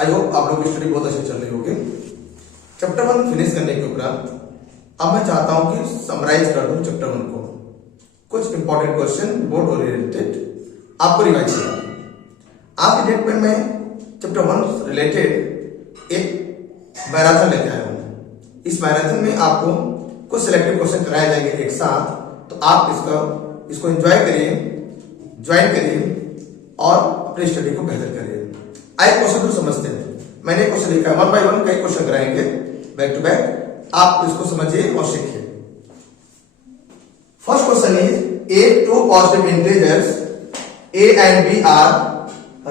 आई hope आप लोगों की स्टडी बहुत अच्छी चल रही होगी। चैप्टर 1 फिनिश करने के उपरांत अब मैं चाहता हूं कि समराइज कर दूं चैप्टर 1 को। कुछ इंपॉर्टेंट क्वेश्चन बोर्ड ओरिएंटेड आपको रिवाइज करना। आज की डेट में मैं चैप्टर 1 रिलेटेड एक मैराथन लेके आया हूं। इस मैराथन में आपको कुछ सिलेक्टेड क्वेश्चन कराए जाएंगे एक साथ, तो आप इसको एंजॉय करिए, ज्वाइन करिए और अपनी स्टडी को बेहतर करिए। आइए क्वेश्चन को समझते हैं। मैंने क्वेश्चन लिखा है, 1 बाय 1 कई क्वेश्चन कराएंगे बैक टू बैक, आप इसको समझिए और सीखिए। First question is a two positive integers a and b are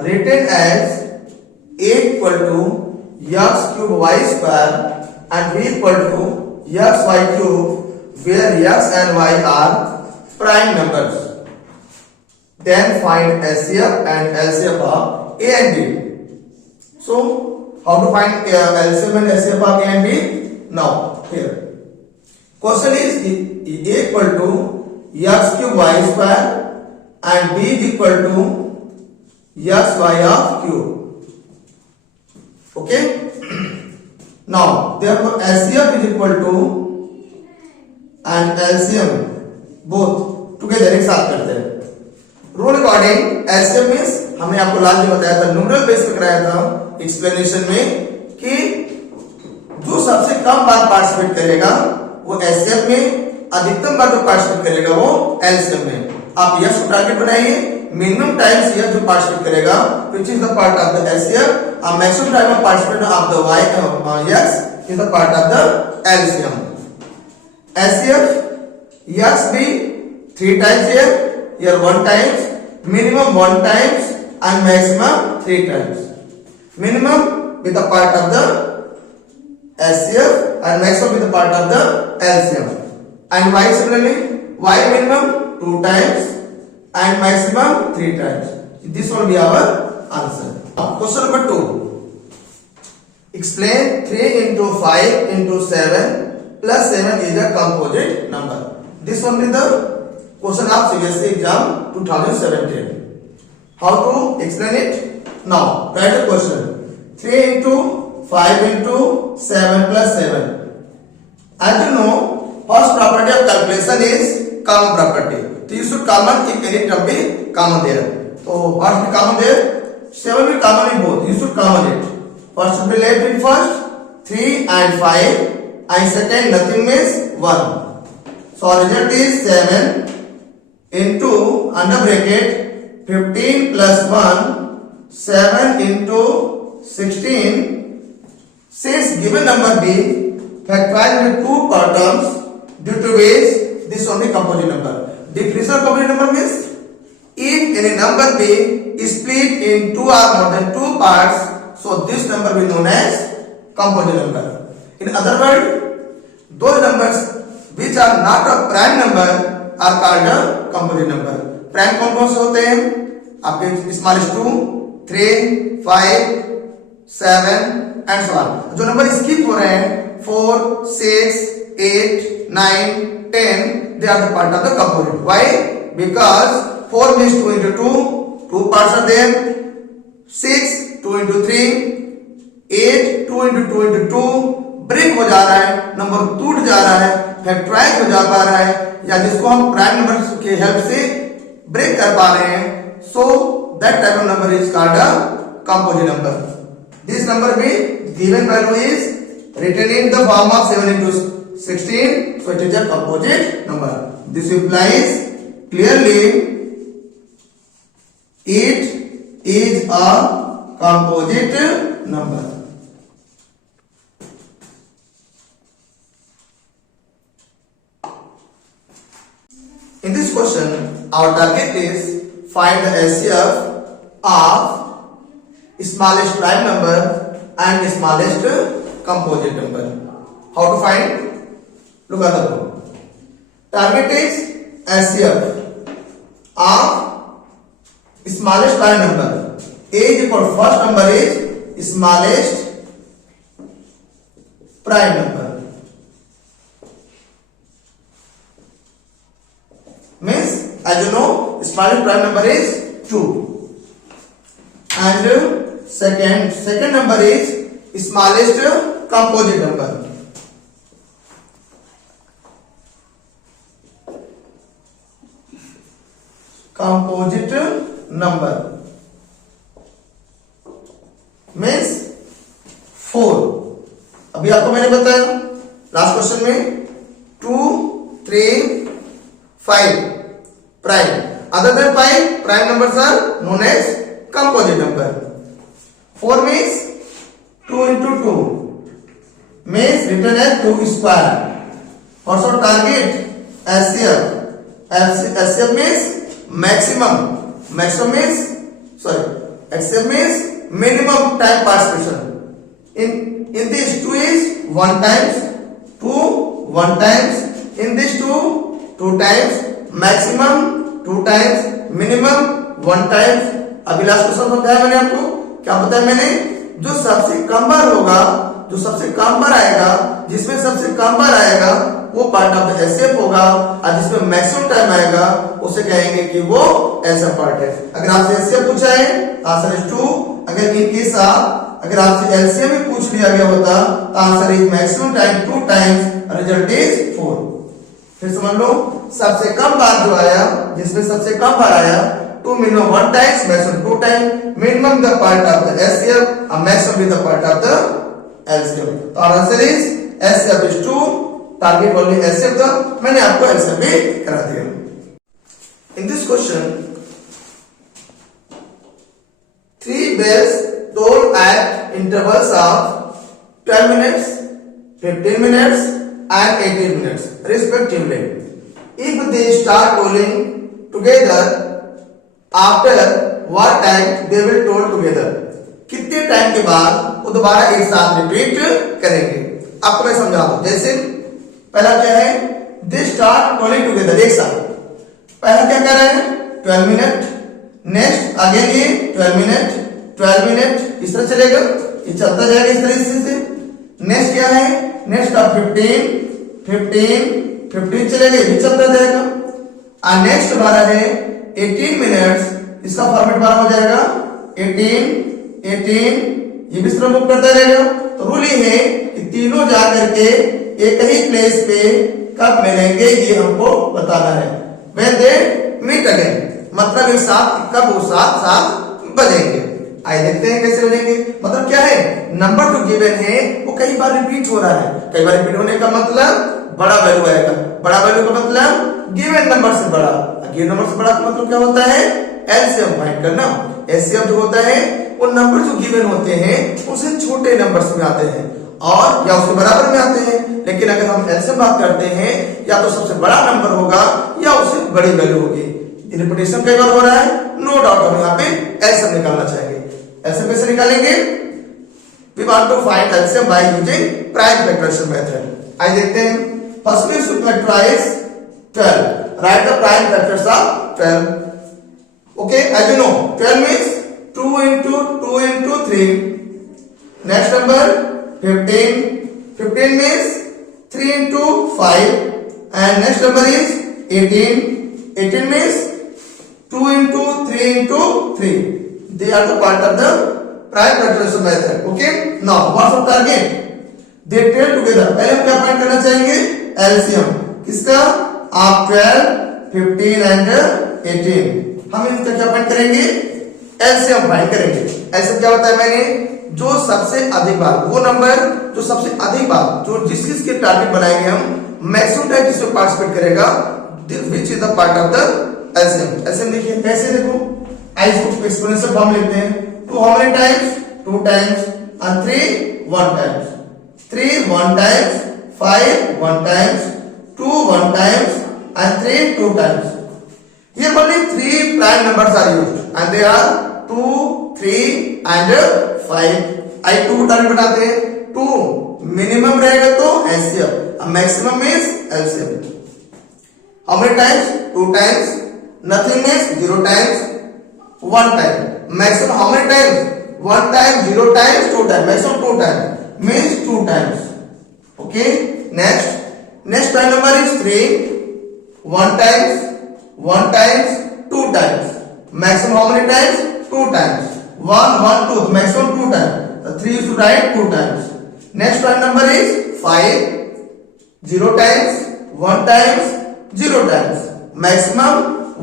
written as a equal to x cube y square and b equal to x y cube where x and y are prime numbers. Then find HCF and LCM of a and b. So how to find LCM and LCM of a and b? Now here question is a equal to x cube y square and b is equal to x y of cube. Okay. Now therefore HCF is equal to and LCM both together एक साथ करते हैं। Rule according LCM means हमने आपको last में बताया था, numeral base पे कराया था एक्सप्लेनेशन में कि जो सबसे कम बार पार्टिसिपेट करेगा वो HCF में, अधिकतम बार जो पार्टिसिपेट करेगा वो LCM में। आप यस को टारगेट बनाइए, मिनिमम टाइम्स यस जो पार्टिसिपेट करेगा which is the part of the HCF और maximum time of participate of the y yes is the part of the LCM. HCF yes भी 3 times here 1 times, minimum 1 times and maximum 3 times. Minimum with the part of the HCF and maximum with the part of the LCM. And y similarly, y minimum 2 times and maximum 3 times. This will be our answer. Question number 2. Explain 3 into 5 into 7 plus 7 is a composite number. This one is the question of CBSE exam 2017. How to explain it? Now write the question. 3 into 5 into 7 plus 7. As you know, first property of calculation is common property. So you should common if any term be common there. So what be common there? 7 be common in both. You should common it. First should be left in first 3 and 5 and second nothing means 1. So result is 7 into under bracket 15 plus 1 7 into 16. Since given number b factorize with 2 per terms due to which this only composite number. Definition of composite number means if any number b is split in 2 or more than 2 parts, so this number will be known as composite number. In other words, those numbers which are not a prime number are called a composite number. Prime कौन कौन से होते हैं? आपके smallest 2, 3, 5, 7 and so on. जो number skip हो रहे हैं 4, 6, 8, 9, 10 they are the part of the composite. Why? Because 4 means 2 into 2, 2 parts are there. 6 2 into 3, 8 2 into 2 into 2 break हो जा रहा है, नंबर टूट जा रहा है, फैक्टराइज हो जा पा रहा है, या जिसको हम प्राइम नंबर के हेल्प से ब्रेक कर पा रहे हैं, so that type of number is called a composite number. This number be given value is written in the form of 7 into 16, so it is a composite number. This implies clearly it is a composite number. In this question, our target is find the HCF of smallest prime number and smallest composite number. How to find? Look at the board. Target is HCF of smallest prime number. A is equal to first number is smallest prime number. Means as you know, smallest prime number is 2 and second number is smallest composite number. Composite number means 4. अभी आपको मैंने बताया last question में 2, 3, 5 prime. Other than 5, prime numbers are known as composite number. 4 means 2 into 2 means written as 2 square. Also target LCM. LCM means maximum means LCM means minimum time participation. In this 2 is 1 times, 2 1 times, in this 2 times, maximum 2 times, minimum 1 times. अभी last question बताया मैंने आपको, क्या बताया मैंने, जो सबसे कम बार होगा, जो सबसे कम बार आएगा, जिसमें सबसे कम बार आएगा वो पार्ट ऑफ द एसएफ होगा, और जिसमें मैक्सिमम टाइम आएगा उसे कहेंगे कि वो एसएफ पार्ट है. अगर आपसे एसएफ पूछा है आंसर इज 2. अगर इन केस अगर आपसे एलसीएम भी पूछ लिया गया होता तो answer is maximum time 2 times, result is 4. फिर समझ लो, सबसे कम बार जो आया, जिसमें सबसे कम बार आया 2 minimum 1 times, maximum 2 times, minimum the part of the SCF and maximum is the part of the LCM. तो our answer is SCF is 2, target only SCF था, मैंने आपको LCM भी करा दिया. In this question, 3 bells toll at intervals of 12 minutes, 15 minutes and 18 minutes respectively. If they start tolling together, after what time they will toll together, कितने time के बाद वो दोबारा एक साथ रिपीट करेंगे. आपको मैं समझा दूं. जैसे पहला क्या है, दे स्टार्ट टोलिंग टुगेदर, एक साथ. पहला क्या कर रहे हैं 12 मिनट, नेक्स्ट अगेन ये 12 मिनट, 12 मिनट, इस तरह चलेगा, ये चलता जाएगा इस तरीके से. नेक्स्ट क्या है, नेक्स्ट का 15 15 15 चलेगा, ये भी चलता जाएगा. और नेक्स्ट हमारा है 18 मिनट्स, इसका फॉर्मेट बारह हो जाएगा 18 18, ये भी मूव करता रहेगा. तो रूल ये है कि तीनों जाकर के एक ही प्लेस पे कब मिलेंगे ये हमको बताना है. व्हेन दे मीट अगेन, मतलब एक साथ कब वो साथ साथ बजेंगे. आइए देखते हैं कैसे बजेंगे. मतलब क्या है, नंबर जो गिवन है वो कई बार रिपीट हो रहा है. कई बार रिपीट होने का मतलब बड़ा वैल्यू आएगा. बड़ा वैल्यू का मतलब गिवन नंबर से बड़ा. गिवन नंबर से बड़ा का मतलब क्या होता है, एलसीएम फाइंड करना. एलसीएम जो होता है वो नंबर जो गिवन होते हैं उसे छोटे नंबर्स में आते हैं और या उसके बराबर में आते हैं. लेकिन अगर हम एलसीएम बात करते हैं, या तो सबसे बड़ा नंबर होगा या उससे बड़ी वैल्यू होगी. रिपीटेशन कई बार हो रहा है, नो डाउट हम यहाँ पे एलसीएम निकालना चाहेंगे. एलसीएम कैसे निकालेंगे, we want to find LCM by using prime factorisation method. आइए देखते हैं. First we should factorise 12. Write the prime factors of 12. Okay, as you know, 12 means 2 into 2 into 3. Next number 15. 15 means 3 into 5. And next number is 18. 18 means 2 into 3 into 3. They are the part of the prime factorization method. Okay. Now, what's the target? They tail together. पहले हम क्या find करना चाहेंगे, LCM. किसका, आप 12, 15 and 18. हम इनका क्या फाइंड करेंगे, एलसीएम फाइंड करेंगे. एलसीएम क्या होता है, मैंने जो सबसे अधिक बार, वो नंबर जो सबसे अधिक बार, जो जिस चीज के टारगेट बनाएंगे हम, मैक्सिमम टाइम जिसमें पार्टिसिपेट करेगा, which is the part of the LCM. LCM देखिए कैसे, देखो आई इसको एक्सपोनेंशियल फॉर्म लिखते हैं. 2 how many times, 2 times, and 3 1 times, 3 1 times, 5 1 times, 2 1 times and 3 2 times. Here only 3 prime numbers are used and they are 2, 3 and 5. I 2 time बताते हैं. 2 minimum रहेगा तो LCM, maximum means LCM. How many times? 2 times. Nothing means 0 times, 1 time. Maximum how many times? 1 time, 0 times, 2 times. Maximum 2 times means 2 times. Okay. Next prime number is 3. 1 times, 1 times, 2 times. Maximum how many times? 2 times. 1 1 2 maximum 2 times, so 3 is to write 2 times. Next prime number is 5, 0 times, 1 times, 0 times, maximum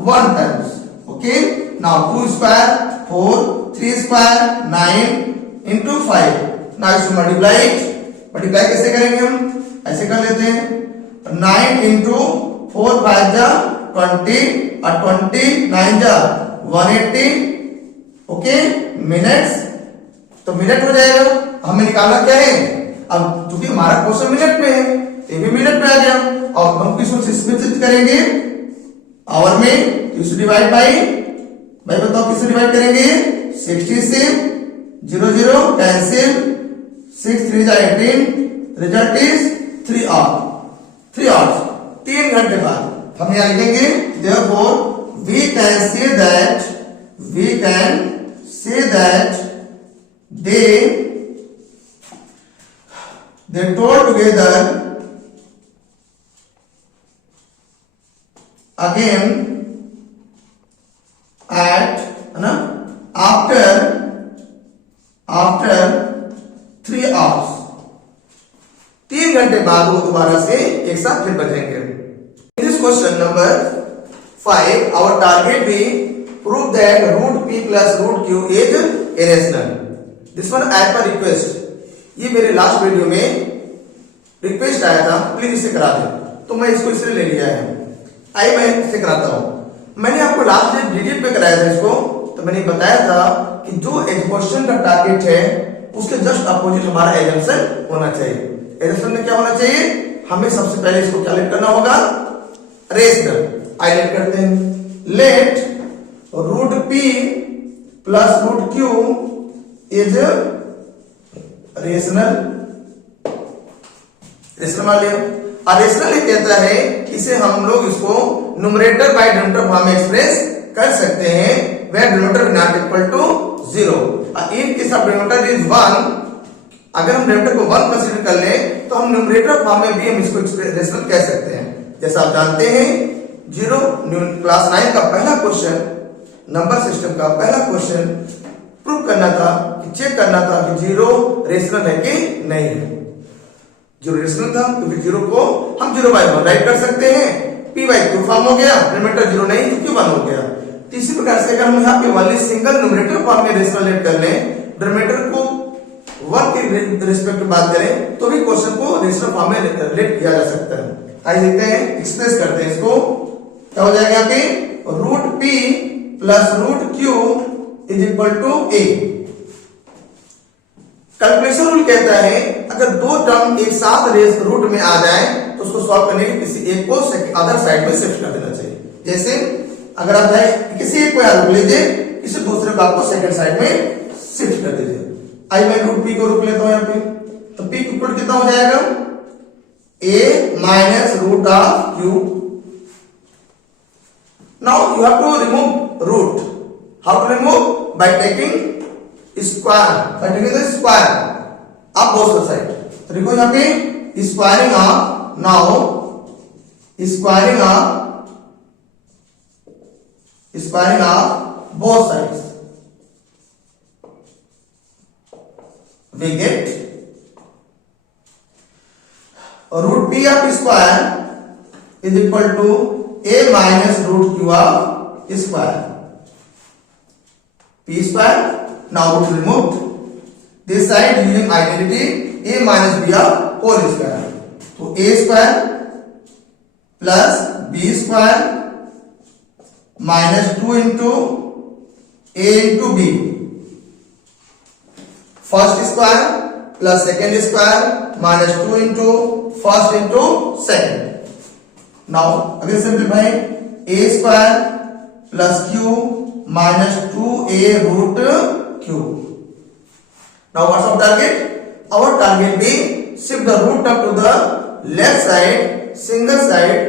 1 times. Okay, now 2 square 4, 3 square 9 into 5. now इसको multiply कैसे करेंगे हम, ऐसे कर लेते हैं 9 into 4 5 जा 20 और 20 9 जा 180. ओके, मिनट्स, तो मिनट हो जाएगा. हमें निकालना क्या है, अब क्योंकि हमारा क्वेश्चन मिनट में है, ये भी मिनट में आ गया. और हम किसको इसमें करेंगे, आवर में, इसको डिवाइड बाई, भाई बताओ किससे डिवाइड करेंगे, 60 से 0 0 कैंसिल, 6 3 जा 18, रिजल्ट इज 3 आवर्स. 3 घंटे बाद हम यहां लिखेंगे therefore we can say that they told together again at after 3 hours. 3 घंटे बाद वो दोबारा से एक साथ फिर बचेंगे. This question number 5, our target be prove that root p plus root q is irrational. This one as per request. ये मेरे लास्ट वीडियो में रिक्वेस्ट आया था, प्लीज इसे करा दे, तो मैं इसको इसलिए ले लिया है. आइए मैं इसे कराता हूं. मैंने आपको लास्ट में वीडियो पे कराया था इसको, तो मैंने बताया था कि जो क्वेश्चन का टारगेट है उसके जस्ट अपोजिट हमारा एजम्पशन होना चाहिए. एजम्पशन में क्या होना चाहिए, हमें सबसे पहले इसको क्या लेट करना होगा, रेशनल. आई लेट करते हैं, let root p plus root q is rational. Rational मान लिया. और रेशनल ये कहता है इसे हम लोग इसको न्यूमरेटर बाय डिनोमिनेटर फॉर्म में एक्सप्रेस कर सकते हैं, where denominator not equal to 0. If case of denominator is 1, अगर हम डिनोमिनेटर को 1 कंसीडर कर लें तो हम न्यूमरेटर फॉर्म में भी हम इसको रेशनल कह सकते हैं. जैसा आप जानते हैं, क्लास 9 का पहला क्वेश्चन, नंबर सिस्टम का पहला क्वेश्चन प्रूव करना था, कि चेक करना था कि 0 रेशनल है कि नहीं है. 0 रेशनल था क्योंकि 0 को हम 0 बाय 1 राइट कर सकते हैं, p बाय q फॉर्म हो गया, डिनोमिनेटर 0 नहीं तो q 1 हो गया. इसी प्रकार से अगर हम यहाँ पे ओनली सिंगल न्यूमरेटर फॉर्म में रेशनल लेट कर लें, डिनोमिनेटर को 1 के रिस्पेक्ट में बात करें, तो भी क्वेश्चन को रेशनल फॉर्म में लेट किया जा सकता है. आइए देखते हैं, एक्सप्रेस करते हैं इसको. क्या हो जाएगा यहाँ पे, root p plus root q is equal to a. Calculation rule कहता है अगर दो टर्म एक साथ रूट में आ जाए तो उसको सॉल्व करने के किसी एक को अदर साइड में शिफ्ट कर देना चाहिए. जैसे अगर आप चाहे किसी एक को यहां रोक लीजिए, किसी दूसरे को आपको सेकंड साइड में शिफ्ट कर दीजिए. आई मैं रूट p को रोक लेता हूं यहां पे, तो p इक्वल कितना हो जाएगा, a minus root of q. Now you have to remove root. How to remove, by taking square, by taking the square of both side. तो देखो यहां पे squaring of, now squaring of both sides, we get root p of square is equal to a minus root q of square. p square, now root removed, this side using identity a minus b of whole square. So a square plus b square minus 2 into a into b, first square plus second square minus 2 into first into second. Now again simplify, a square plus q minus 2a root q. Now what's our target? Our target be shift the root term to the left side, single side,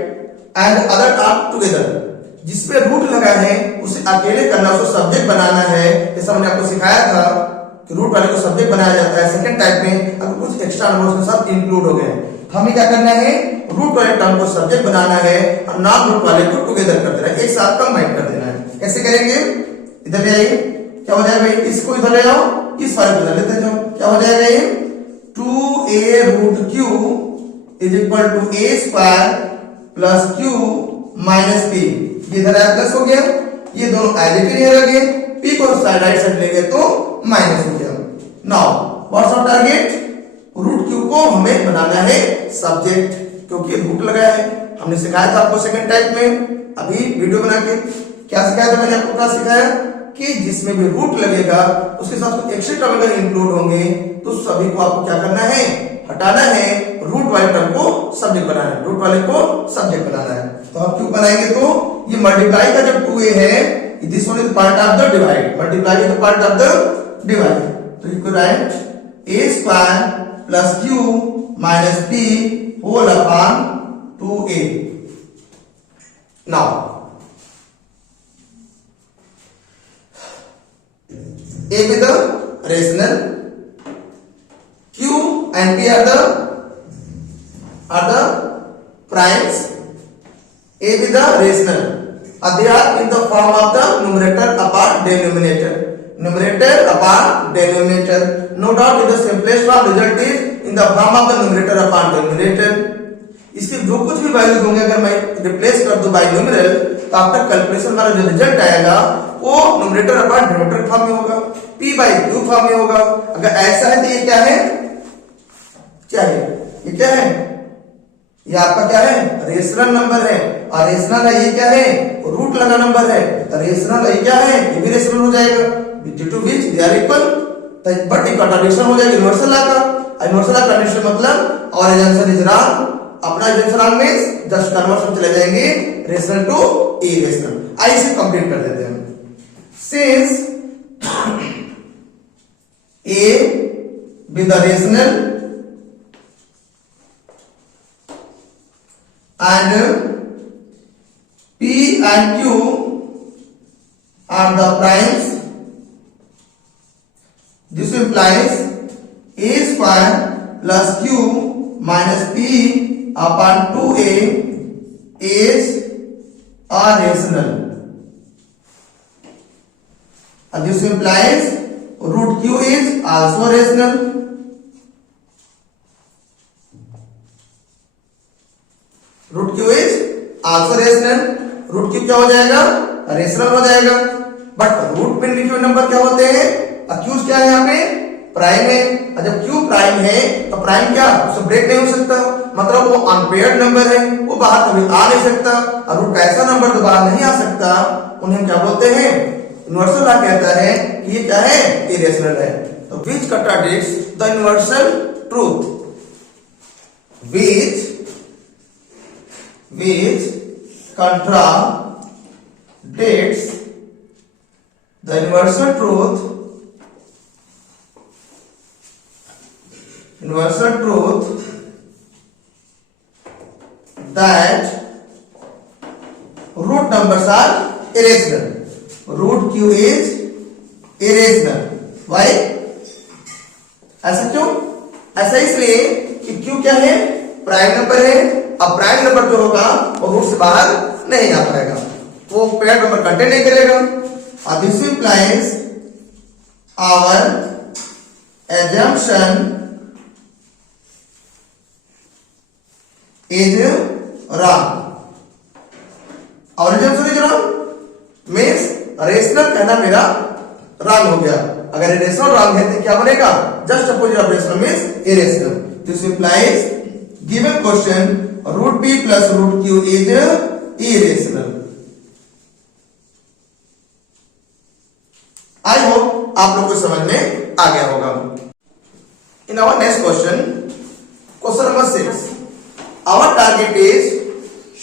and other term together. जिसपे root लगा है उसे अकेले करना, उसको subject बनाना है. जैसा मैंने आपको सिखाया था कि रूट वाले को सब्जेक्ट बनाया जाता है सेकंड टाइप में, अगर कुछ एक्स्ट्रा नंबर उसके साथ इंक्लूड हो गए, तो हमें क्या करना है, रूट वाले टर्म को सब्जेक्ट बनाना है और नॉन रूट वाले को टुगेदर कर देना है, एक साथ कंबाइन कर देना है. कैसे करेंगे, इधर ले आइए, क्या हो जाएगा, इसको इधर ले जाओ, इस वाले को इधर लेते जाओ, क्या हो जाएगा ये 2a√q is equal to a square plus q minus p, इधर आया प्लस हो गया, ये दोनों एज इट इज रह, p को साइड राइट साइड लेंगे तो माइनस हो गया। Now what's our target, root q को हमें बनाना है सब्जेक्ट, क्योंकि रूट लगाया है, हमने सिखाया था आपको सेकंड टाइप में अभी वीडियो बना के, क्या सिखाया था मैंने आपको, क्या सिखाया कि जिसमें भी रूट लगेगा उसके साथ कुछ एक्स्ट्रा टर्म अगर इंक्लूड होंगे तो सभी को आपको क्या करना है, हटाना है, रूट वाले टर्म को सब्जेक्ट बनाना है, रूट वाले को सब्जेक्ट बनाना है। तो आप क्यों बनाएंगे, तो ये मल्टीप्लाई का जब 2a है, this one is part of the divide, multiply is the part of the divide, तो you can write a square plus q minus p whole upon 2a। Now a with the rational, q and p are the primes, a with the rational, they are in the form of the numerator upon denominator, numerator upon denominator, no doubt in the simplest form result is in the form of the numerator upon denominator। इसकी जो कुछ भी values होंगे अगर मैं replace कर दूं bye numeral, तो आपका कैलकुलेशन वाला जो रिजल्ट आएगा वो न्यूमरेटर अपॉन डिनोमिनेटर फॉर्म में होगा, p बाय q फॉर्म में होगा। अगर ऐसा है तो ये क्या है, क्या है, ये क्या है, ये आपका क्या है, रेशनल नंबर है, और रेशनल है ये क्या है, रूट लगा नंबर है, तो रेशनल है क्या है, ये भी रेशनल हो जाएगा, due to which they are equal, but ये कॉन्ट्रडिक्शन हो जाएगा यूनिवर्सल लॉ का, यूनिवर्सल लॉ कंडीशन मतलब और आंसर इज रॉन्ग, अपना answer wrong means just conversion चले जाएंगे रेशनल टू इरेशनल। आइए इसे कंप्लीट कर देते हैं। Since a with the rational and p and q are the primes, this implies a square plus q minus p upon 2a is a rational, and this implies root q is also rational, root q is also rational, root q क्या हो जाएगा, rational हो जाएगा, but root primitive number क्या होते हैं, accused क्या है यहाँ पे, प्राइम है, और जब q प्राइम है तो प्राइम क्या उससे ब्रेक नहीं हो सकता, मतलब वो अनपेयर्ड नंबर है, वो बाहर कभी आ नहीं सकता, और रूट ऐसा नंबर जो बाहर नहीं आ सकता उन्हें क्या बोलते हैं, यूनिवर्सल लॉ कहता है कि ये क्या है, इरेशनल है। तो which contradicts the universal truth, which contradicts the universal truth that root numbers are irrational, root q is irrational, why, ऐसा क्यों, ऐसा इसलिए कि q क्या है, प्राइम नंबर है, अब प्राइम नंबर जो होगा वो रूट से बाहर नहीं आ पाएगा, वो पेयर नंबर कंटेन नहीं करेगा, और this implies our assumption is wrong, और assumption is wrong means rational कहना मेरा रॉन्ग हो गया, अगर रेशनल रॉन्ग है तो क्या बनेगा, just opposite of rational means irrational. This implies given question root p plus root q is irrational. I hope आप लोग को समझ में आ गया होगा। In our next question, question number 6, our target is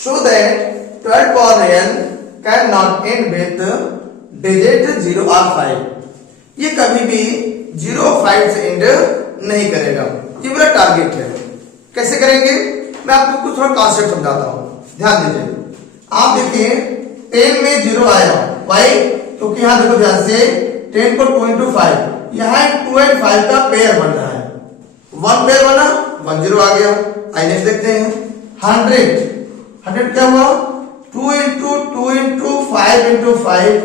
show that 12 power real can not end with digit 0 और 5, ये कभी भी 0 और 5 से एंड नहीं करेगा, ये मेरा टारगेट है। कैसे करेंगे, मैं आपको कुछ थोड़ा कॉन्सेप्ट समझाता हूं, ध्यान दीजिए। आप देखिए 10 में 0 आया, वाई, क्योंकि यहां देखो ध्यान से 10 को 2 into 5, यहां 2 and 5 का पेयर बन रहा है, 1 पेयर बना, 1 0 आ गया। आई नेक्स्ट देखते हैं 100 क्या हुआ, 2 into 2 into 5 into 5,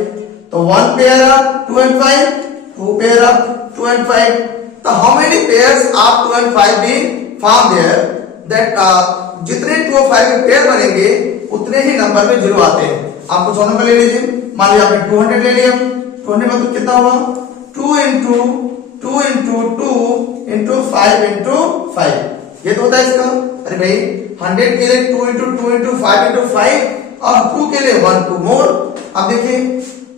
तो 1 pair of 2 and 5, 2 pair of 2 and 5. तो how many pairs of 2 and 5 be found there? That जितने 2 और 5 के पेयर बनेंगे उतने ही नंबर में जीरो आते हैं. आप कुछ और नंबर ले लीजिए. मान लीजिए आपने 200 ले लिया. 200 मतलब कितना हुआ? 2 into 2 into 2 into 5 into 5. ये तो होता है इसका. अरे भाई 100 के लिए 2 into 2 into 5 into 5 और 2 के लिए 1 2 मोर. अब देखिए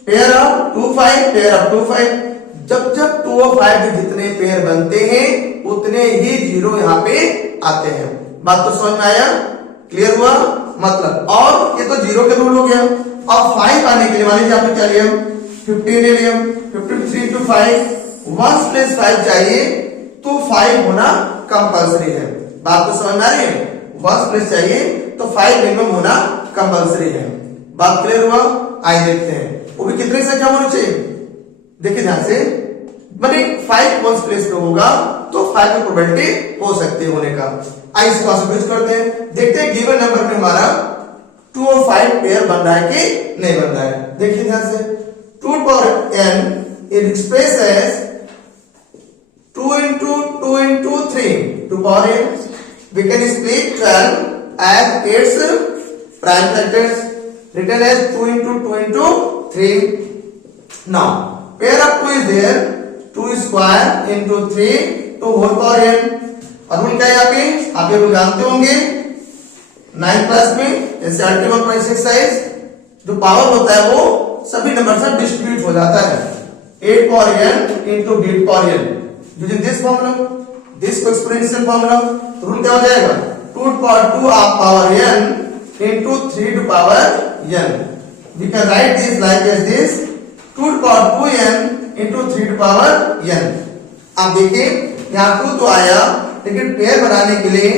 पेयर ऑफ 2 5 पेयर ऑफ 2 5. जब जब 2 और 5 के जितने पेयर बनते हैं उतने ही जीरो यहाँ पे आते हैं. बात तो समझ में आया? क्लियर हुआ? मतलब और ये तो जीरो के रूल हो गया. अब 5 आने के लिए मान लीजिए आपने क्या लिया? 15 ले लिया. 53 into 5 1 plus 5 चाहिए तो 5 होना कंपलसरी है. बात तो समझ में आ रही है? 1 प्लस चाहिए तो 5 मिनिमम होना कंपलसरी है. बात क्लियर हुआ? आइए देखते हैं वो भी कितने संख्या होनी चाहिए. देखिए ध्यान से, माने 5 1 प्लेस पे होगा तो 5 की प्रोबेबिलिटी हो सकती है होने का. आइए इसको आसपास करते हैं. देखते हैं गिवन नंबर में हमारा 2 और 5 पेयर बन रहा है कि नहीं बन रहा है. देखिए ध्यान से 2 power n is expressed as 2 into 2 into 3 2 power n. We can split 12 as its prime factors written as 2 into 2 into 3. Now pair of 2 is there. 2 square into 3 2 whole power n. और रूल क्या है यहाँ पे? आप ये rule जानते होंगे 9 class में. जैसे अल्टीमेट 1.6 साइज जो पावर होता है वो सभी नंबर से डिस्ट्रीब्यूट हो जाता है. 8 power n into 8 power n. Using this formula, this exponential formula, rule क्या हो जाएगा? 2 to power 2 of power n into 3 to power n. We can write this like as this 2 to power 2n into 3 to power n. अब देखिए यहाँ 2 तो आया लेकिन pair बनाने के लिए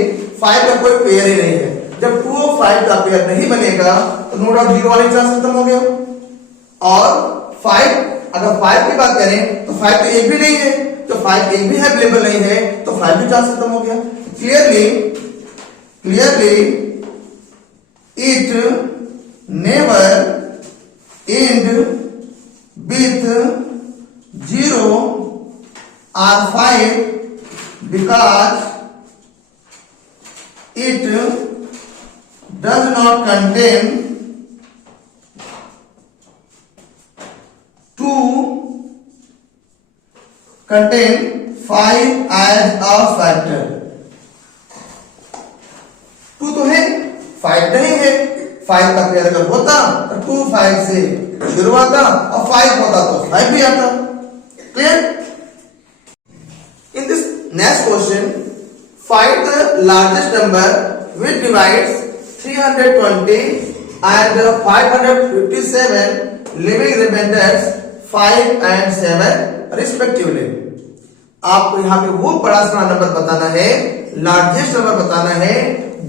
5 का कोई पेयर ही नहीं है. जब 2 और 5 का पेयर नहीं बनेगा तो नो डाउट जीरो वाली चांस खत्म हो गया. और 5 अगर 5 की बात करें तो 5 तो एक भी नहीं है. तो 5 एक भी अवेलेबल नहीं है तो 5 भी चांस खत्म हो गया. Clearly it never and with 0 or 5 because it does not contain 5 as a factor. 2 तो है 5 नहीं है. 5 का पेयर अगर होता तो 2 5 से शुरू आता और 5 होता तो 5 भी आता. Clear? In this next question, find the largest number which divides 320 and 557, leaving remainders 5 and 7 respectively. आपको यहाँ पे वो बड़ा सा नंबर बताना है, लार्जेस्ट नंबर बताना है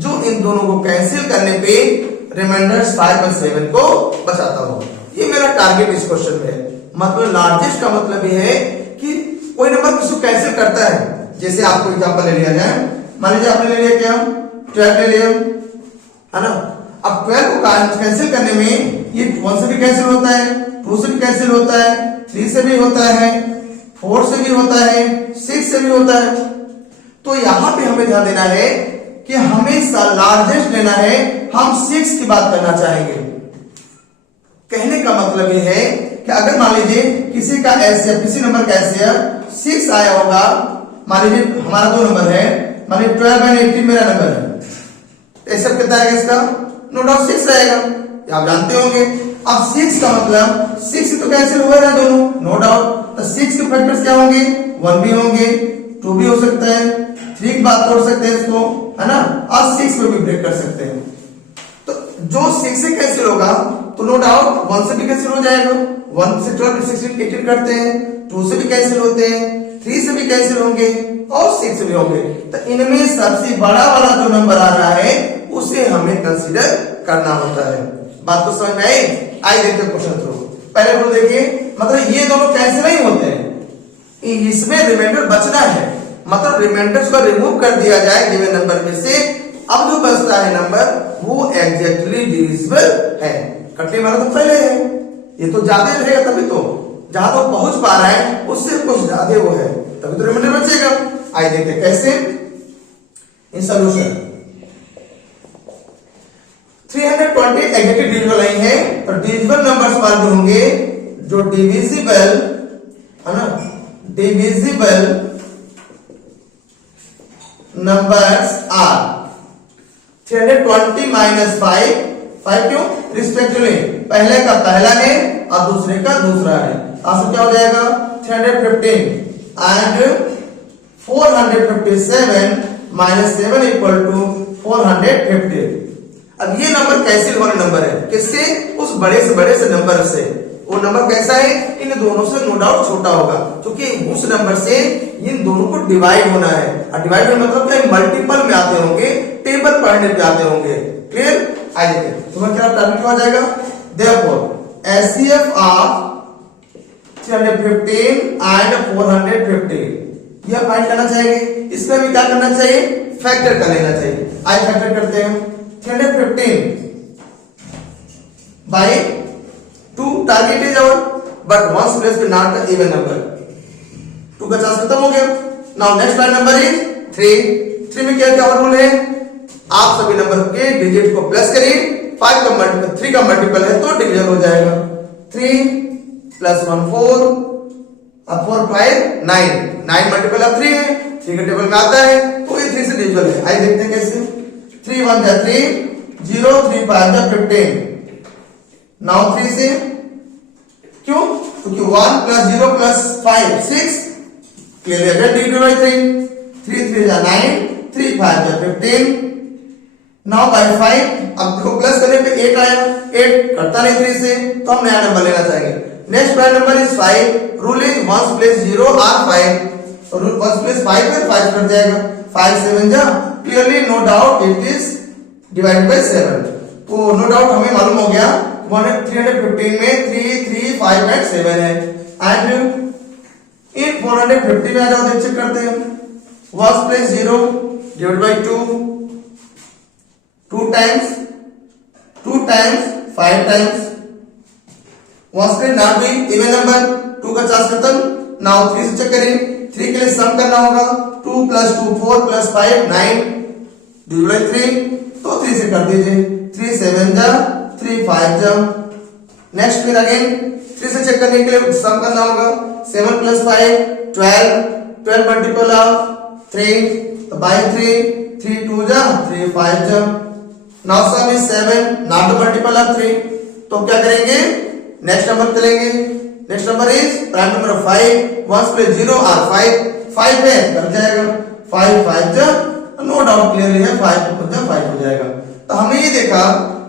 जो इन दोनों को कैंसिल करने पे रिमाइंडर्स 5 और 7 को बचाता हो. ये मेरा टारगेट इस क्वेश्चन में है. मतलब लार्जेस्ट का मतलब ये है कि कोई नंबर किसी को कैंसिल करता है. जैसे आपको एग्जांपल ले लिया जाए, मान लीजिए आपने ले लिया क्या? 12 ले लिया है ना. अब 12 को कैंसिल करने में ये 1 से भी कैंसिल होता है, 2 से भी कैंसिल होता है, 3 से भी होता है, 4 से भी होता है, 6 से भी होता है. तो यहां पे हमें ध्यान देना है कि हमेशा लार्जेस्ट लेना है. हम 6 की बात करना चाहेंगे. कहने का मतलब ये है कि अगर मान लीजिए किसी का एलसीएम, किसी नंबर का एलसीएम 6 आया होगा. मान लीजिए हमारा 2 नंबर है, मान लीजिए 12 और 18 मेरा नंबर है. एलसीएम कितना आएगा इसका? नो डाउट 6 रहेगा. आप जानते होंगे. अब 6 का मतलब 6 तो कैंसिल हुआ है दोनों, नो डाउट. तो 6 के फैक्टर्स क्या होंगे? 1 भी होंगे, 2 भी हो सकता है, 3 की बात कर सकते हैं इसको, है ना. और 6 को भी ब्रेक कर सकते हैं. तो जो 6 से कैंसिल होगा तो नो डाउट 1 से भी कैंसिल हो जाएगा. 1 से 12 16 18 करते हैं, 2 से भी कैंसिल होते हैं, 3 से भी कैंसिल होंगे और 6 से भी होंगे. तो इनमें सबसे बड़ा वाला जो नंबर आ रहा है उसे हमें कंसीडर करना होता है. बात तो समझ में आई? आइए देखते हैं क्वेश्चन थ्रू. पहले रूल देखिए, मतलब ये दोनों कैंसिल नहीं होते हैं, इसमें रिमाइंडर बचना है. मतलब रिमाइंडर्स को रिमूव कर दिया जाए गिवन नंबर में से. अब जो बचता है नंबर वो एग्जैक्टली डिविजिबल है. कटने वाला तो पहले है, ये तो ज्यादा रहेगा, तभी तो जहां तो पहुंच पा रहा है उससे कुछ ज्यादा वो है, तभी तो रिमाइंडर बचेगा। आइए देखते हैं कैसे इन सॉल्यूशन। 320 एग्जैक्टली डिविजिबल नहीं है, तो डिविजिबल नंबर्स पर जो होंगे, जो डिविजिबल है ना, डिविजिबल नंबर्स आर 320 माइनस 5 क्यों रिस्पेक्टिवली, पहले का पहला है और दूसरे का दूसरा है, आंसर क्या हो जाएगा 315 एंड 457 माइनस 7 इक्वल टू 450। अब ये नंबर कैंसिल होने नंबर है, किससे, उस बड़े से नंबर से। वो नंबर कैसा है, इन दोनों से नो डाउट छोटा होगा, क्योंकि उस नंबर से इन दोनों को डिवाइड होना है, और डिवाइड होने मतलब क्या, मल्टीपल में आते होंगे, टेबल पढ़ने पे आते होंगे। क्लियर? आइए देखते तुम्हें क्या टॉपिक क्या हो जाएगा, देयरफॉर एचसीएफ ऑफ 315 एंड 450 यह फाइंड करना चाहिए। इसमें भी क्या करना चाहिए, फैक्टर कर लेना चाहिए। आइए फैक्टर करते हैं। 315 by 2 target is our, but ones place will not the even number, 2 का चांस खत्म हो गया। Now next prime number is 3 में क्या रूल है, आप सभी नंबर के डिजिट को प्लस करिए, 5 का मल्टीपल 3 का मल्टीपल है तो डिवीजन हो जाएगा। 3 प्लस 1 4 अब 4 5 9 मल्टीपल अब 3 है, 3 के टेबल में आता है तो ये 3 से डिविजिबल है। आइए देखते हैं कैसे। 3 1 जा 3 0 3 5 जा 15। नाउ 3 से क्यों, क्योंकि 1 plus 0 plus 5 6 clearly again divide by 3 3 जा 9 3 5 जा 15। नाउ बाय 5 अब देखो प्लस करने पे 8 आया, 8 कटता नहीं 3 से, तो हम नया नंबर लेना चाहेंगे। Next prime number is 5, rule is 1 plus 0 or 5, तो रूल 1 प्लस 5 है 5 कट जाएगा, 5 7 जा, clearly no doubt it is divided by 7। तो नो डाउट हमें मालूम हो गया 315 में 3 3 5 एंड 7 है। एंड इन 450 में आ जाओ, देख चेक करते हैं। 1 plus 0 divided by 2 times 5 times 1 square not be even number, 2 का चांस खत्म। नाउ 3 से चेक करें, 3 के लिए सम करना होगा, 2 प्लस 2 4 प्लस 5 9 डिवाइड बाय 3, तो 3 से कर दीजिए, 3 7 जा 3 5 जा। नेक्स्ट फिर अगेन 3 से चेक करने के लिए सम करना होगा, 7 प्लस 5 12 मल्टीपल ऑफ 3 तो बाय 3 2 जा 3 5 जा। Now sum is 7 not the multiple of 3, तो क्या करेंगे, नेक्स्ट नंबर चलेंगे। Next number is prime number 5, 1 plus 0 or 5 है कर जाएगा, 5 5 जा, नो डाउट क्लियरली है 5 हो जाएगा। तो हमने ये देखा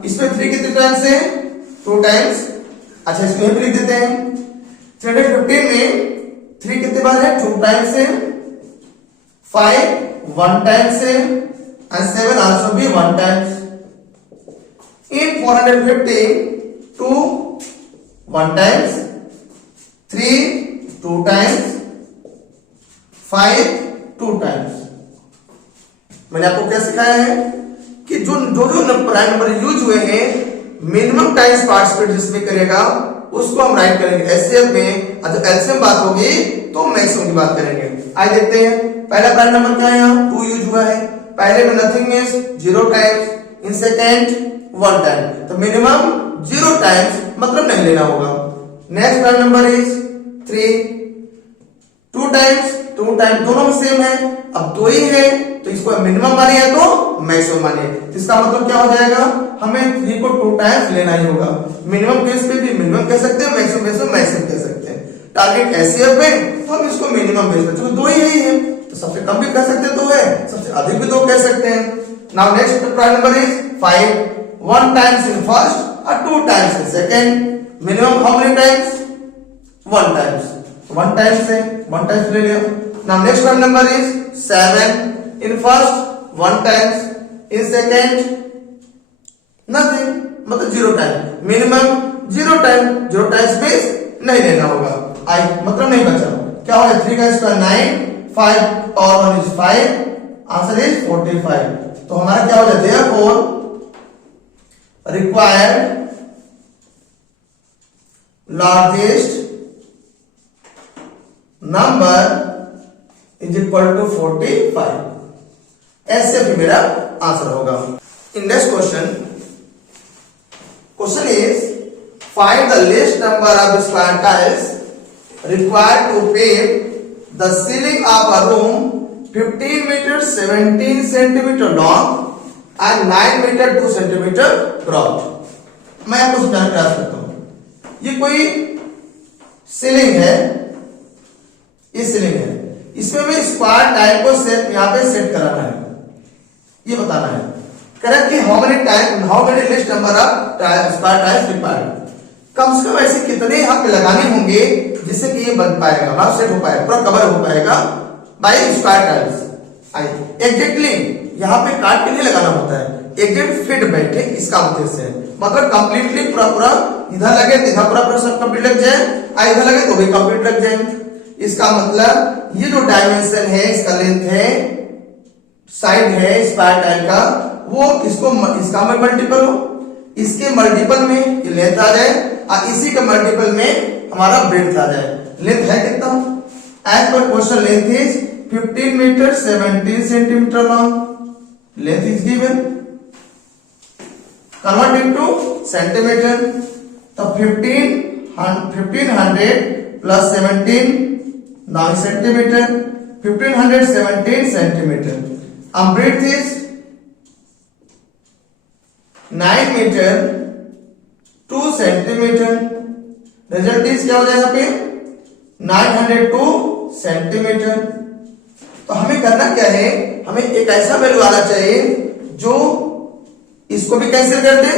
इसमें 3 कितने टाइम्स है, 2 टाइम्स। अच्छा इसमें भी लिख देते हैं, 315 में 3 कितने बार है, 2 टाइम्स है, 5 1 टाइम्स है एंड 7 आल्सो भी 1 टाइम्स। इन 450 2 1 टाइम्स, 3 2 टाइम्स, 5 2 टाइम्स। मैंने आपको क्या सिखाया है कि जो प्राइम नंबर यूज हुए हैं मिनिमम टाइम्स पार्टिसिपेट जिसमें करेगा उसको हम राइट करेंगे एचसीएफ में, और जब एलसीएम बात होगी तो मैक्सिमम की बात करेंगे। आइए देखते हैं पहला प्राइम नंबर क्या है, यहाँ 2 यूज हुआ है, पहले में nothing means 0 times, in second 1 time, तो मिनिमम 0 टाइम्स मतलब नहीं लेना होगा। Next prime number is 3 2 times दोनों में सेम है, अब 2 ही है तो इसको मिनिमम मानिए तो मैक्सिमम मानिए, इसका मतलब क्या हो जाएगा, हमें 3 को 2 टाइम्स लेना ही होगा। मिनिमम केस पे भी मिनिमम कह सकते हैं, मैक्सिमम कह सकते हैं। टारगेट एचसीएफ में तो हम इसको मिनिमम बेस पे, 2 ही है तो सबसे कम भी कह सकते हैं 2 है, सबसे अधिक भी 2 कह सकते हैं। Now next prime number is 5, 1 times in first और 2 times in second, minimum how many times, 1 times, 1 times है 1 टाइम्स ले लिया। Now next prime number is 7 in first 1 times, in second nothing मतलब 0 टाइम, मिनिमम 0 टाइम्स बेस नहीं लेना होगा। आई मतलब नहीं बचा, क्या होगा 3 का स्क्वायर 9, 5 और 1 इज 5, आंसर इज 45। तो हमारा क्या हो जाए, therefore required largest number is equal to 45। ऐसे भी मेरा आंसर होगा। In next question is find the least number of square tiles required to pave the ceiling of a room 15 meter 17 centimeter long and 9 meter 2 centimeter broad। मैं आपको समझाने का प्रयास करता हूं। ये कोई सीलिंग है, ये सीलिंग है, इसमें हमें स्क्वायर टाइल को सेट यहाँ पे सेट कराना है, ये बताना है। करेक्ट कि how many list number of square tiles required, कम से कम ऐसे कितने यहाँ पे लगाने होंगे जिससे कि ये बन पाएगा, मतलब सेट हो पाएगा, पूरा कवर हो पाएगा बाय स्क्वायर टाइल्स। एग्जैक्टली यहाँ पे काट के नहीं लगाना होता है, एग्जैक्ट फिट बैठे, इसका उद्देश्य है। मतलब कंप्लीटली पूरा इधर लगे तो इधर पूरा सब कंप्लीट लग जाए, इधर लगे तो भी कंप्लीट लग जाए। इसका मतलब ये जो डायमेंशन है, इसका लेंथ है, साइड है स्क्वायर टाइल का, वो इसका मल्टीपल हो, इसके मल्टीपल में ये लेंथ आ जाए और इसी के मल्टीपल में हमारा ब्रेड्थ आ जाए। लेंथ है कितना? As per question length is 15 metre 17 centimetre long. Length is given, convert into centimetre, तो 1500 प्लस 17 9 सेंटीमीटर, 1517 सेंटीमीटर। अब breadth is 9 metre 2 centimetre. Result is क्या हो जाएगा पे 902 सेंटीमीटर। तो हमें करना क्या है, हमें एक ऐसा वैल्यू आना चाहिए जो इसको भी कैंसिल कर दे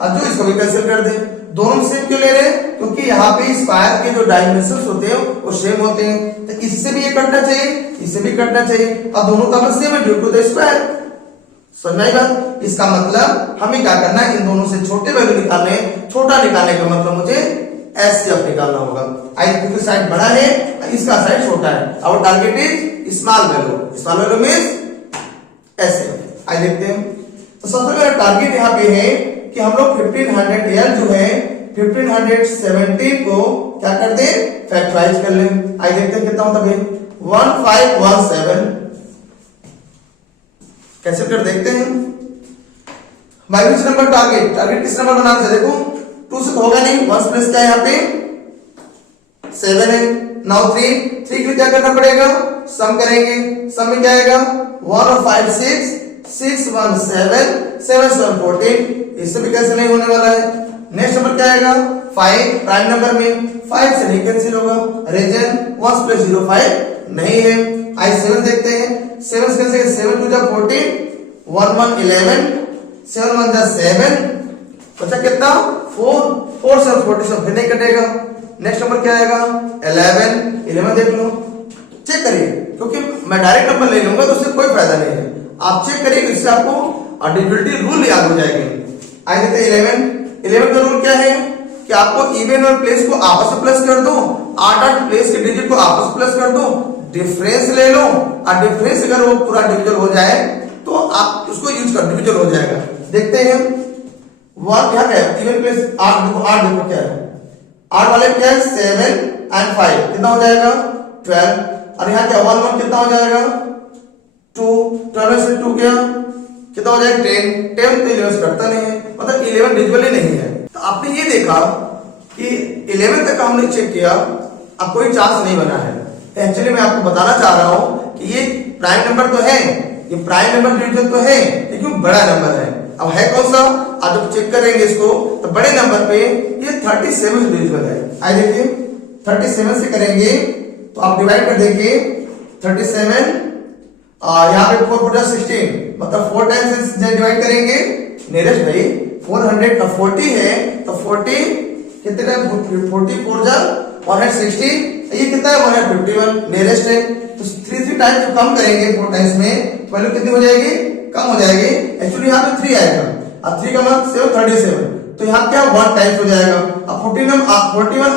और जो इसको भी कैंसिल कर दे। दोनों सेम क्यों ले रहे हैं? क्योंकि यहाँ पे स्क्वायर के जो डायमेंशंस होते हैं वो सेम होते हैं, तो इससे भी ये कटना चाहिए, इससे भी कटना चाहिए, और दोनों का सेम है ड्यू टू द स्क्वायर। समझ में आएगा? इसका मतलब हमें क्या करना है, इन दोनों से छोटे वैल्यू निकालने, छोटा निकालने का मतलब मुझे एचसीएफ निकालना होगा। आई साइड बड़ा है, इसका साइड छोटा है, और target is small value. Small value means HCF. आई देखते हैं, तो सबसे पहले टारगेट यहाँ पे है कि हम लोग 1500 एल जो है 1517 को क्या कर दे, फैक्टराइज कर ले। आई देखते हैं कितना होता है 1517, कैसे कर देखते हैं। बाय विच नंबर टारगेट किस नंबर बनाना है? देखो 2 से तो होगा नहीं, 1 प्लस क्या है यहाँ पे 7 है। नाउ 3 के लिए क्या करना पड़ेगा, सम करेंगे, सम में क्या आएगा 1 और 5 6 6 1 7 7 7 14, इससे भी कैंसिल नहीं होने वाला है। नेक्स्ट नंबर क्या आएगा 5, प्राइम नंबर में 5 से नहीं कैंसिल होगा, रीजन 1 प्लस 0 5 नहीं है। आई 7 देखते हैं, 7 कैसे 7 2 जा 14, 1 1 11, 7 1 जा 7, बचा कितना 4 4 से 40 से फिर नहीं कटेगा। नेक्स्ट नंबर क्या आएगा 11 देख लो, चेक करिए, क्योंकि मैं डायरेक्ट नंबर ले लूंगा तो उससे कोई फायदा नहीं है। आप चेक करिए, इससे आपको डिविजिबिलिटी रूल याद हो जाएगी। आई देखते हैं 11 का रूल क्या है कि आपको इवन और प्लेस को आपस में प्लस कर दो, 8 प्लेस के डिजिट को आपस में प्लस कर दो, डिफरेंस ले लो, और डिफरेंस अगर वो पूरा डिविजन हो जाए तो आप उसको यूज कर डिविजन हो जाएगा। देखते हैं 1 क्या है, इवन प्लेस 8 देखो, 8 देखो क्या है, 8 वाले क्या है 7 एंड 5 कितना हो जाएगा 12, और यहाँ क्या 1 1 कितना हो जाएगा 2, 12 से 2 क्या कितना हो जाएगा 10 10 तो 11 करता नहीं है, मतलब 11 डिजिबल ही नहीं है। तो आपने ये देखा कि 11 तक हमने चेक किया, अब कोई चांस नहीं बना है। एक्चुअली मैं आपको बताना चाह रहा हूं कि ये प्राइम नंबर तो है, ये प्राइम नंबर डिविजन तो है, लेकिन बड़ा नंबर है। अब है कौन सा, आप जब चेक करेंगे इसको तो बड़े नंबर पे ये 37 डिविजिबल है। आइए देखिए 37 से करेंगे तो आप डिवाइड कर देंगे 37, यहाँ पे 4 4 16, मतलब 4 टाइम्स से डिवाइड करेंगे। नियरेस्ट भाई 440 है तो 40 कितने 44 जा 160, ये कितना है 151, नियरेस्ट है। तो 3 टाइम्स कम करेंगे 4 टाइम्स में, वैल्यू कितनी हो जाएगी, कम हो जाएगी। एक्चुअली यहाँ पे 3 आएगा, अब 3 का मतलब 7 37, तो यहाँ क्या 1 टाइम्स हो जाएगा। अब 41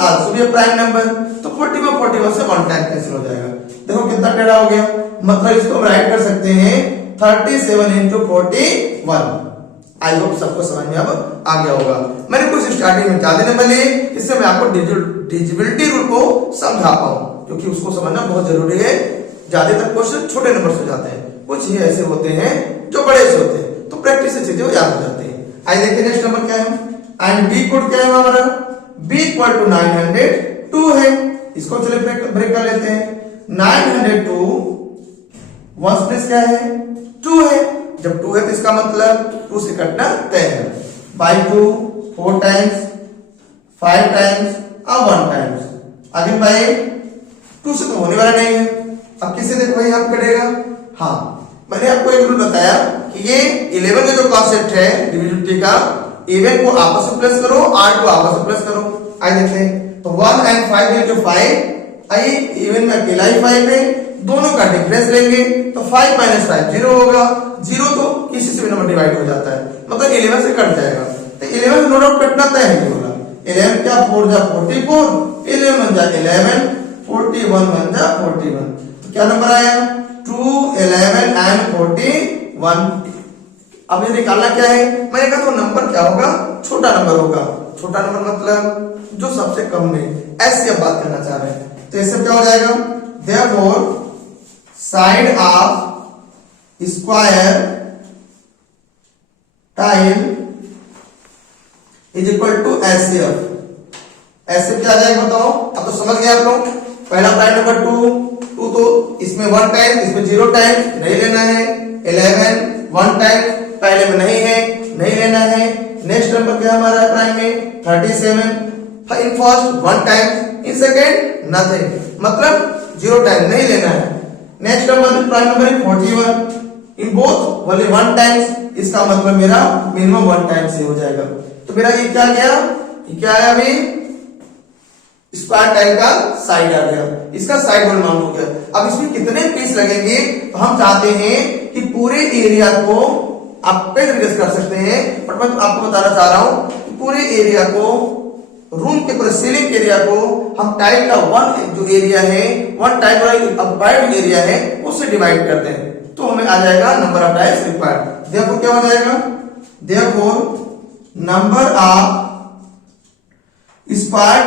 आल्सो भी प्राइम नंबर, तो 41 से 1 टाइम कैंसिल हो जाएगा। देखो कितना टेढ़ा हो गया, मतलब इसको हम राइट कर सकते हैं 37 into 41, आई होप सबको समझ में अब आ गया होगा। मैंने कुछ स्टार्टिंग में ज्यादा नंबर लिए, इससे मैं आपको डिविजिबिलिटी रूल को समझा पाऊं, क्योंकि उसको समझना बहुत जरूरी है। ज्यादातर क्वेश्चन छोटे नंबर से हो जाते हैं, कुछ ही ऐसे होते हैं जो बड़े से होते हैं, तो प्रैक्टिस से चीजें याद हो जाती हैं। आइए देखते हैं नेक्स्ट नंबर क्या है। एंड बी कोड क्या है हमारा, b इक्वल टू 902 है। इसको चलिए ब्रेक कर लेते हैं। 902 वंस प्लेस क्या है, 2 है। जब 2 है तो इसका मतलब 2 से कटना तय है। बाई 2 4 टाइम्स, 5 टाइम्स और 1 टाइम्स। आगे बाई 2 से तो होने वाला नहीं है, अब किससे देखो वही आप कटेगा। हाँ, मैंने आपको एक रूल बताया कि ये 11 का जो कॉन्सेप्ट है डिविजिबिलिटी का, इवन को आपस में प्लस करो, 8 को आपस में प्लस करो। आइए देखते हैं। तो 1 एंड 5 में जो 5 आई, इवन में अकेला ही 5 है, दोनों का डिफरेंस लेंगे तो 5 माइनस 5 0 होगा। 0 तो किसी से भी नंबर डिवाइड हो जाता है, मतलब 11 से कट जाएगा। तो 11 से नो डाउट कटना तय है होगा। 11 क्या 4 जा 44, 11 बन जा 11, 41 बन जा 41। तो क्या नंबर आया 2, 11 एंड 41। अब ये निकालना क्या है, मैंने कहा तो नंबर क्या होगा, छोटा नंबर होगा। छोटा नंबर मतलब जो सबसे कम में, ऐसी अब बात करना चाह रहे हैं। तो इससे क्या हो जाएगा, therefore side of square tile is equal to HCF. ऐसे क्या आ जाएगा बताओ, अब तो समझ गए आप लोग। पहला प्राइम नंबर 2 तो इसमें 1 टाइम, इसमें 0 टाइम नहीं लेना है। 11 1 टाइम पहले में नहीं है, नहीं लेना है। नेक्स्ट नंबर क्या हमारा प्राइम में 37, in first 1 time, in second nothing, मतलब 0 टाइम नहीं लेना है। Next number prime number 41, in both only 1 times, इसका मतलब मेरा मिनिमम 1 टाइम से हो जाएगा। तो मेरा ये क्या गया, ये क्या है अभी स्क्वायर टाइल का साइड आ गया, इसका साइड होल मालूम हो गया। अब इसमें कितने पीस लगेंगे, तो हम चाहते हैं कि पूरे एरिया को आप कई तरीके से कर सकते हैं, बट मैं आपको बताना चाह रहा हूं कि पूरे एरिया को, रूम के पूरे सीलिंग एरिया को हम टाइल का 1 जो एरिया है, 1 टाइल वाला अपार्ट एरिया है, उससे डिवाइड करते हैं, तो हमें आ जाएगा नंबर ऑफ टाइल्स रिक्वायर्ड। देखो क्या हो जाएगा, देखो number of square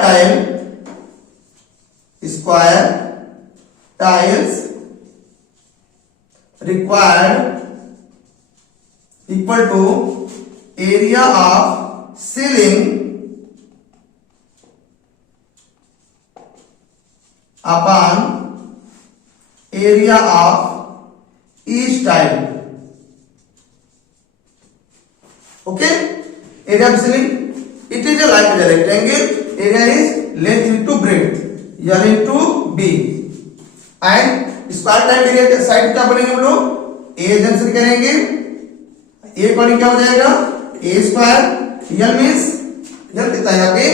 tiles required equal to area of ceiling upon area of each tile. Okay, area of ceiling it is like a rectangle, area is length into breadth, L into B, and square tile area के side क्या बनेंगे हम लोग, A junction करेंगे, A according क्या हो जाएगा A square, L means L कितना है यहाँ पे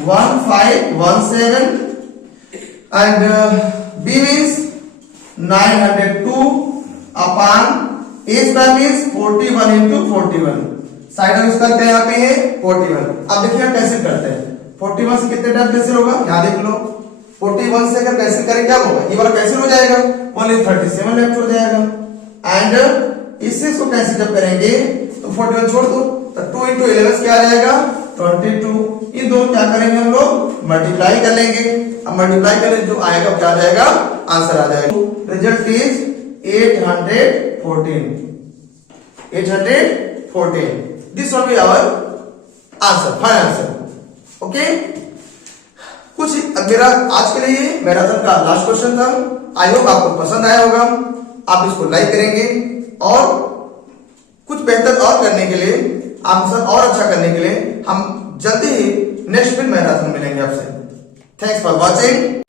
1517 and B means 902 upon A square means 41 into 41। Side of square क्या यहाँ पे है 41। अब देखिए कैसे करते हैं, 41 से कितने टाइम कैंसिल होगा, यहाँ देख लो। 41 से अगर कैंसिल करें क्या होगा, ये वाला कैंसिल हो जाएगा, ओनली 37 लेफ्ट हो जाएगा। एंड इससे इसको कैंसिल जब करेंगे तो 41 छोड़ दो, तो 2 into 11 क्या आ जाएगा 22। इन दोनों क्या करेंगे हम लोग मल्टीप्लाई कर लेंगे। अब मल्टीप्लाई करने जो आएगा क्या आ जाएगा, आंसर आ जाएगा। Result is 814। 814, this will be our answer, final answer. Okay, कुछ मेरा आज के लिए मैराथन का लास्ट क्वेश्चन था। आई होप आपको पसंद आया होगा, आप इसको लाइक करेंगे और कुछ बेहतर और करने के लिए, आपके साथ और अच्छा करने के लिए हम जल्दी ही नेक्स्ट फिर मैराथन मिलेंगे आपसे। Thanks for watching.